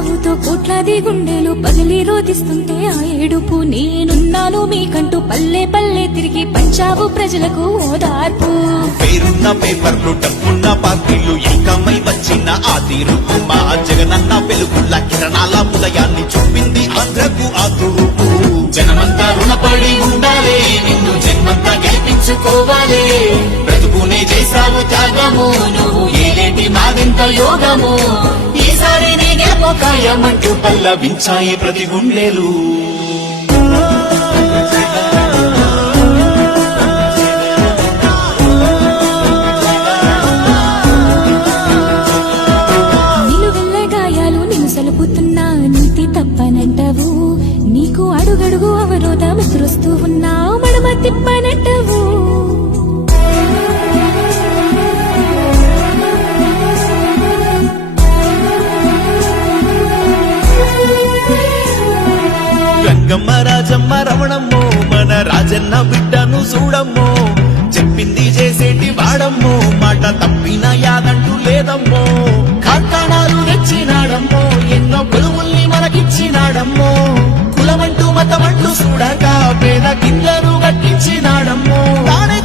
చావుతో కోట్లాది గుండెలు పగిలి రోధిస్తుంటే ఆ ఏడుపు నేనున్నాను మీకంటూ పల్లె పల్లె తిరిగి పంచావు ప్రజలకు ఓదార్పు. పేరున్న పేపర్లు డబ్బున్న పార్టీలు ఏకమై వచ్చిన ఆ తీరు మా జగనన్న వెలుగుల కిరణాల ఉదయాన్ని చూపింది ఆంధ్రకు ఆ తూర్పు. జనమంతా రుణపడి ఉండాలి, నిన్ను జన్మంతా గెలిపించుకోవాలి. బ్రతుకునే చేసావు త్యాగము, నువ్వు ఏలేటి మాదెంత యోగము. ఈసారి నీ జ్ఞాపకాయమంటూ పల్లవించాయి ప్రతి గుండెలు. సలుపుతున్నా నీతి తప్పనంటవు, నీకు అడుగడుగు అవరోధం ఎదురొస్తూ ఉన్నా మడమ తిప్పనంటవు. గంగమ్మ రాజమ్మ రమణమ్మో మన రాజన్న బిడ్డను చూడమ్మో. చెప్పింది చేసేటి వాడమ్మో, మాట తప్పిన యాదంటూ లేదమ్మో. కార్ఖానాలు తెచ్చినాడమ్మో, ఎన్నో కొలువుల్ని మనకిచ్చినాడమ్మో. కులమంటూ మతమంటూ చూడక పేద గింజలు కట్టించినాడమ్మో. తానే